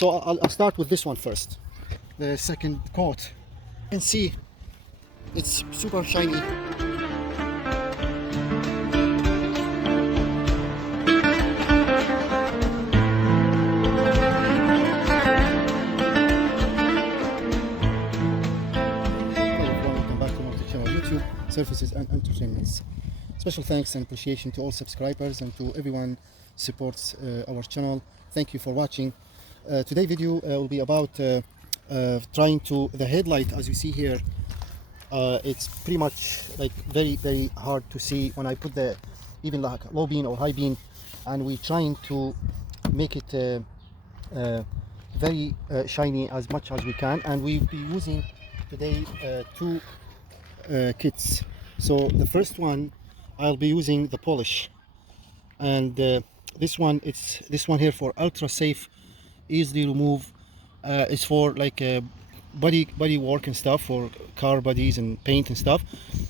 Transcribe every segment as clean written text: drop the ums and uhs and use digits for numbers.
So I'll start with this one first. The second coat. You can see it's super shiny. YouTube Surfaces and Entertainments. Special thanks and appreciation to all subscribers and to everyone supports our channel. Thank you for watching. Today's video will be about trying to the headlight. As you see here, it's pretty much like very hard to see when I put the even like low beam or high beam, and we're trying to make it very shiny as much as we can. And we'll be using today two kits. So the first one, I'll be using the polish, and this one, it's this one here for ultra safe, easily remove. It's for like body work and stuff, for car bodies and paint and stuff.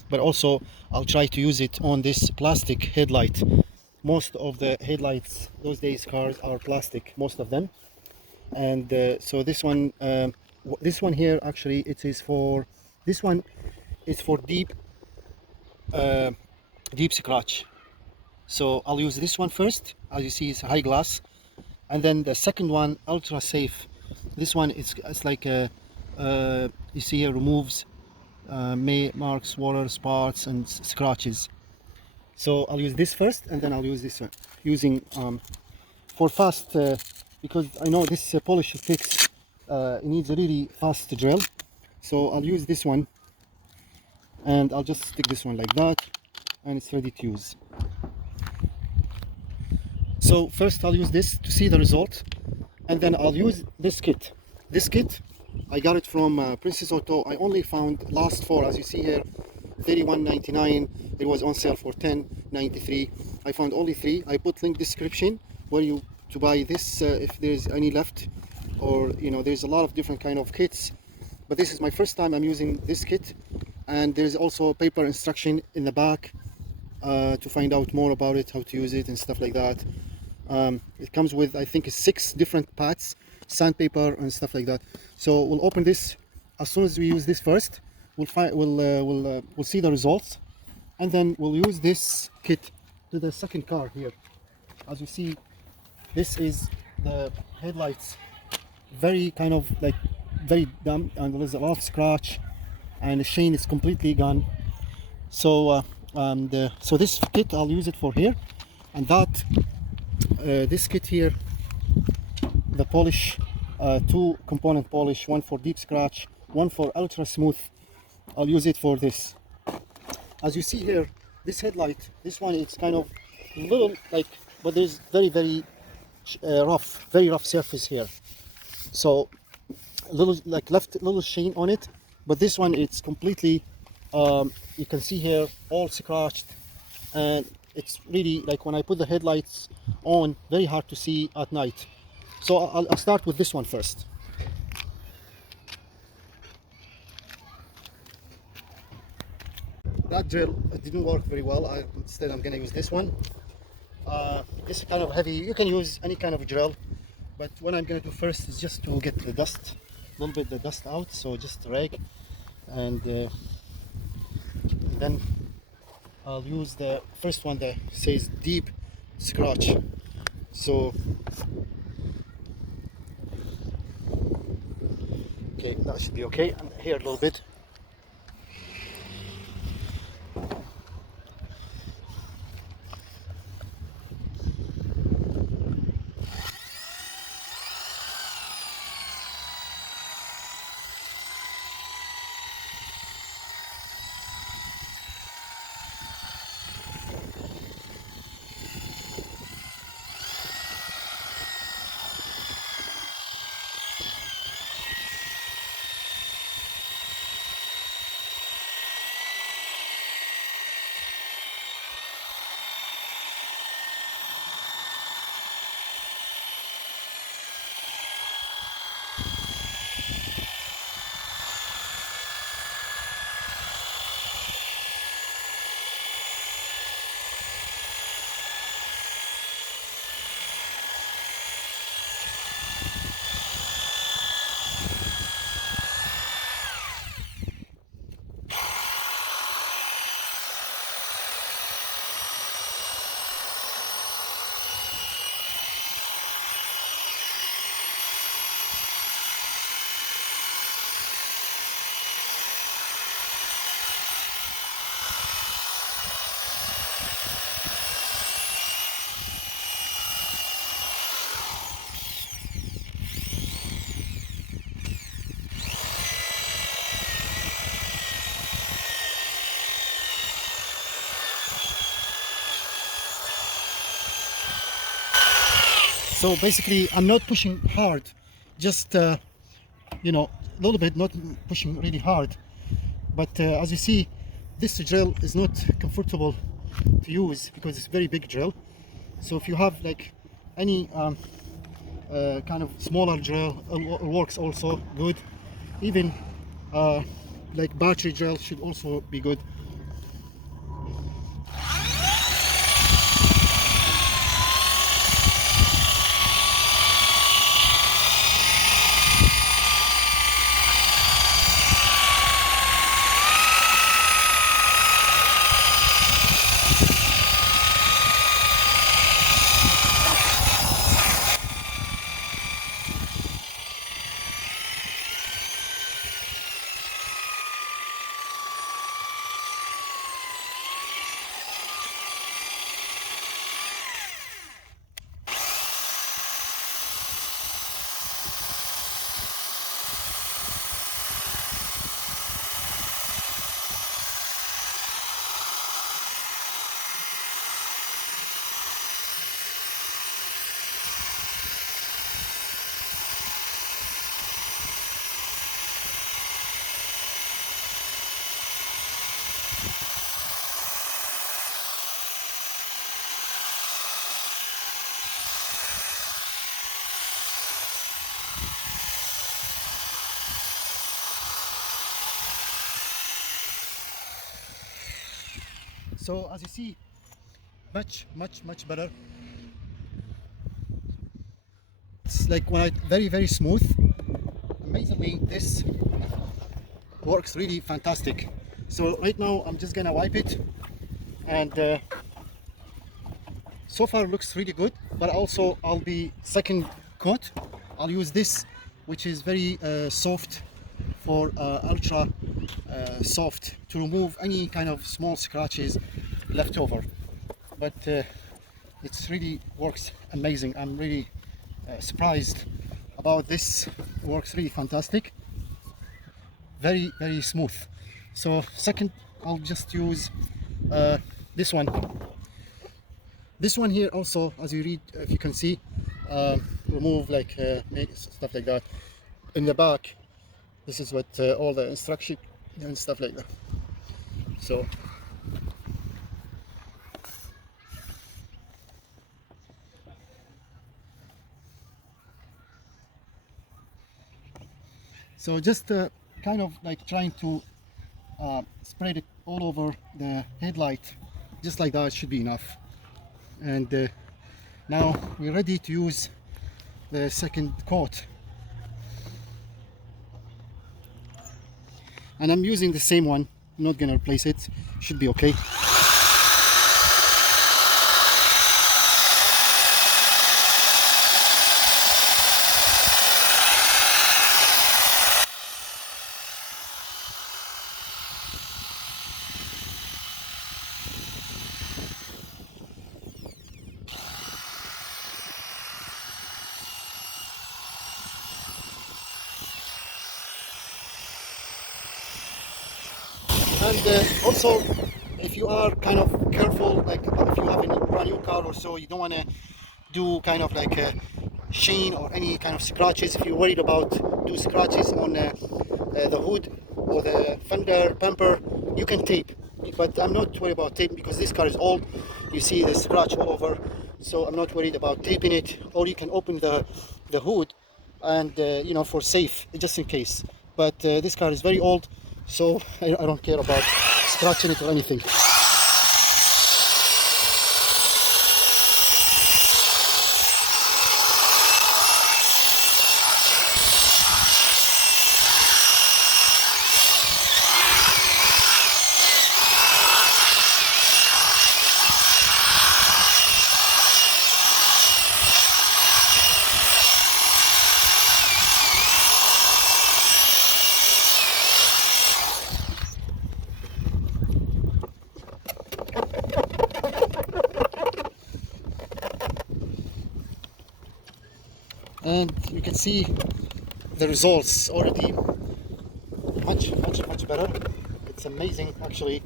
But also I'll try to use it on this plastic headlight. Most of the headlights those days cars are plastic, most of them. And so this one here, actually it is for this one. It's for deep scratch. So I'll use this one first. As you see, it's high glass, and then the second one, ultra safe. This one it's like a you see here, removes marks, water spots and scratches. So I'll use this first, and then I'll use this one using for fast because I know this polish takes it needs a really fast drill. So I'll use this one, and I'll just stick this one like that, and it's ready to use. So first I'll use this to see the result, and then I'll use this kit. This kit, I got it from Princess Auto. I only found last four, as you see here, $31.99. It was on sale for $10.93. I found only three. I put link description where you to buy this if there's any left, or you know, there's a lot of different kind of kits, but this is my first time I'm using this kit. And there's also paper instruction in the back to find out more about it, how to use it and stuff like that. It comes with, I think, 6 different pads, sandpaper and stuff like that. So we'll open this as soon as we use this first. We'll see the results, and then we'll use this kit to the second car here. As you see, this is the headlights, very kind of like very damp, and there's a lot of scratch, and the shine is completely gone. So so this kit I'll use it for here, and that this kit here, the polish, 2 component polish, one for deep scratch, one for ultra smooth. I'll use it for this. As you see here, this headlight, this one, it's kind of little like, but there's very rough surface here, so a little like left a little shine on it. But this one, it's completely you can see here, all scratched, and it's really like when I put the headlights on, very hard to see at night. So I'll start with this one first. That drill, it didn't work very well. Instead I'm going to use this one. It's kind of heavy. You can use any kind of drill, but what I'm going to do first is just to get the dust, a little bit the dust out. So just a rag, and then I'll use the first one that says deep scratch. So okay, that should be okay. And here a little bit. So basically I'm not pushing hard, just you know, a little bit, not pushing really hard. But as you see, this drill is not comfortable to use because it's a very big drill. So if you have like any kind of smaller drill, it works also good. Even like battery drill should also be good. So as you see, much better. It's like when I very smooth. Amazingly, this works really fantastic. So right now I'm just gonna wipe it, and so far looks really good. But also I'll be second coat. I'll use this, which is very soft, for ultra soft, to remove any kind of small scratches left over. But it really works amazing. I'm really surprised about this. It works really fantastic, very smooth. So second, I'll just use this one. This one here also, as you read, if you can see, remove like stuff like that in the back. This is what all the instruction and stuff like that. So just kind of like trying to spread it all over the headlight, just like that should be enough. And now we're ready to use the second coat. And I'm using the same one, I'm not gonna replace it, should be okay. And also, if you are kind of careful, like if you have a brand new car or so, you don't want to do kind of like a sheen or any kind of scratches. If you're worried about do scratches on the hood or the fender bumper, you can tape. But I'm not worried about tape because this car is old. You see the scratch all over, so I'm not worried about taping it. Or you can open the hood and you know, for safe, just in case. But this car is very old, so I don't care about scratching it or anything. And you can see the results already much better. It's amazing actually,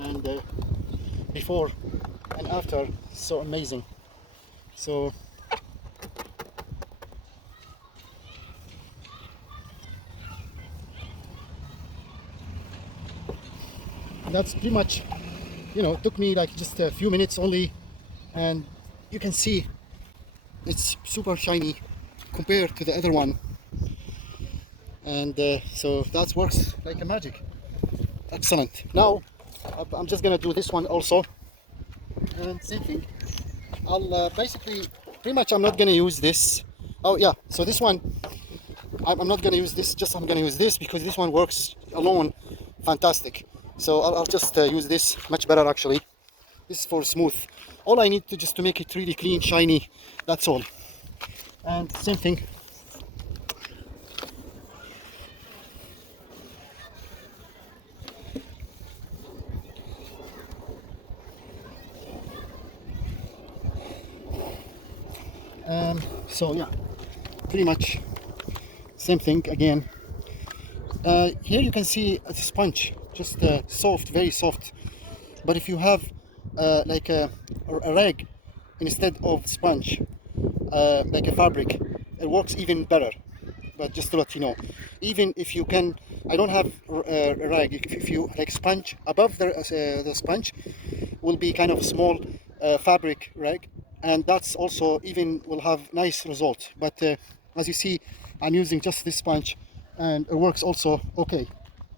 and before and after, so amazing. So that's pretty much, you know, took me like just a few minutes only, and you can see it's super shiny compared to the other one. And so that works like a magic. Excellent. Now I'm just gonna do this one also, and same thing. I'll basically, pretty much I'm not gonna use this. Oh yeah, so this one I'm not gonna use this, just I'm gonna use this because this one works alone fantastic. So I'll just use this, much better actually. This is for smooth. All I need to just to make it really clean, shiny, that's all. And same thing. So yeah, pretty much same thing again. Here you can see a sponge, just soft, very soft. But if you have like a rag instead of sponge, like a fabric, it works even better. But just to let you know, even if you can, I don't have a rag. If you like sponge above the sponge, will be kind of small fabric rag, and that's also even will have nice result. But as you see, I'm using just this sponge, and it works also okay.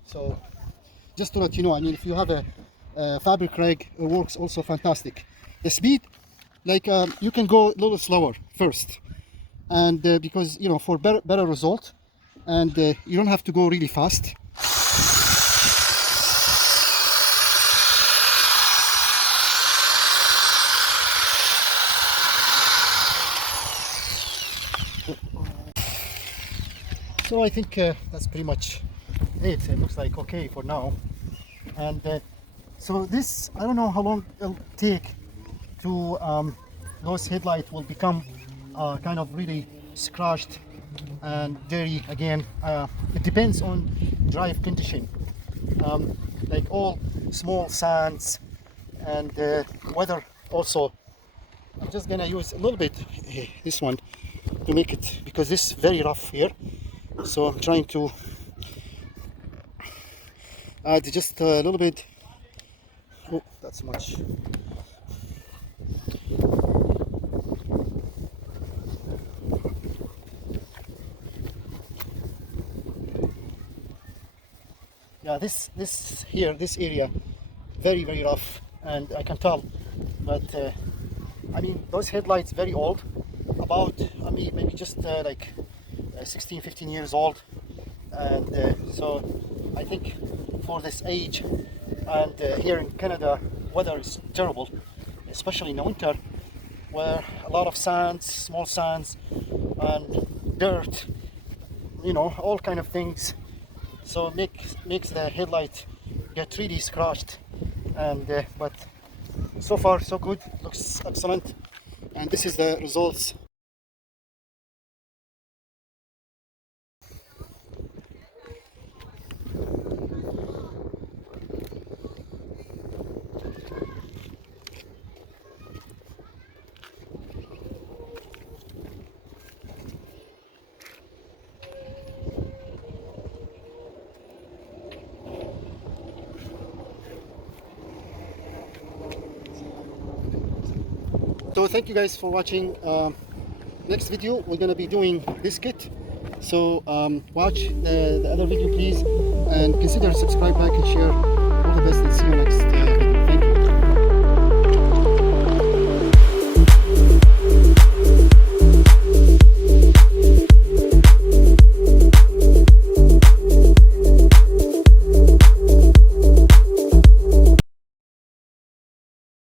So just to let you know, I mean, if you have a fabric rag, it works also fantastic. The speed, like you can go a little slower first, and because you know, for better result, and you don't have to go really fast. So I think that's pretty much it. It looks like okay for now. And so this, I don't know how long it'll take to those headlights will become kind of really scratched and very, again, it depends on drive condition, like all small sands and weather also. I'm just gonna use a little bit this one to make it, because this is very rough here, so I'm trying to add just a little bit. Oh, that's much. Yeah, this here, this area, very rough, and I can tell. But I mean, those headlights very old, about, I mean, maybe just like 16, 15 years old, and so I think for this age, and here in Canada, weather is terrible, especially in the winter, where a lot of sands, small sands, and dirt, you know, all kind of things. So makes the headlight get really scratched, and but so far so good, looks excellent, and this is the results. So thank you guys for watching. Next video we're gonna be doing this kit, so watch the other video please, and consider subscribe, like and share. All the best, and see you next video.